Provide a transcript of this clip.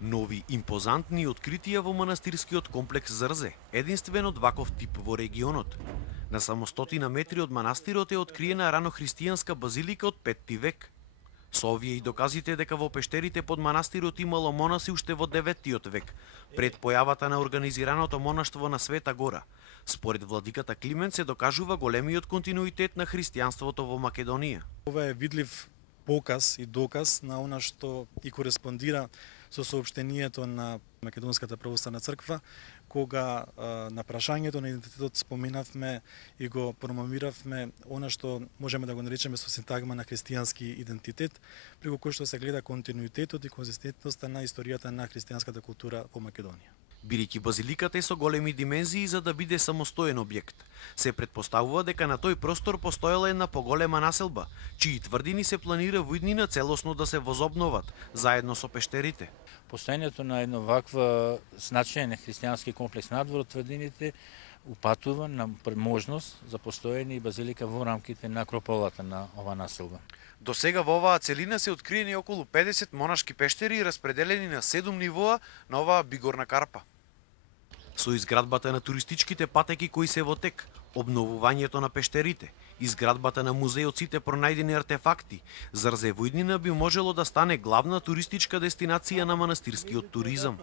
Нови импозантни откритија во манастирскиот комплекс Зрзе, единствен од ваков тип во регионот. На само 100 метри од манастирот е откриена ранохристијанска базилика од 5 век. Со овие и доказите дека во пештерите под манастирот имало монаси уште во 9 век, пред појавата на организираното монаштво на Света Гора. Според владиката Климент се докажува големиот континуитет на христијанството во Македонија. Ова е видлив показ и доказ на она што и кореспондира со соопштението на Македонската православна црква, кога на прашањето на идентитетот споменавме и го промовиравме она што можеме да го наречеме со синтагма на христијански идентитет, преку кој што се гледа континуитетот и конзистентноста на историјата на христијанската култура во Македонија. Бидејќи базиликата е со големи димензии за да биде самостоен објект, се претпоставува дека на тој простор постоела една поголема населба, чии тврдини се планира во иднина целосно да се возобноват, заедно со пештерите. Постојањето на едно ваква значајен христијански комплекс надвор од тврдините упатува на можност за постоење и базилика во рамките на акрополата на ова населба. До сега во оваа целина се откриени околу 50 монашки пештери распределени на 7 нивоа на оваа бигорна карпа. Со изградбата на туристичките патеки кои се во тек, обновувањето на пештерите, изградбата на музејот сите пронајдени артефакти, Зрзе во иднина би можело да стане главна туристичка дестинација на манастирскиот туризам.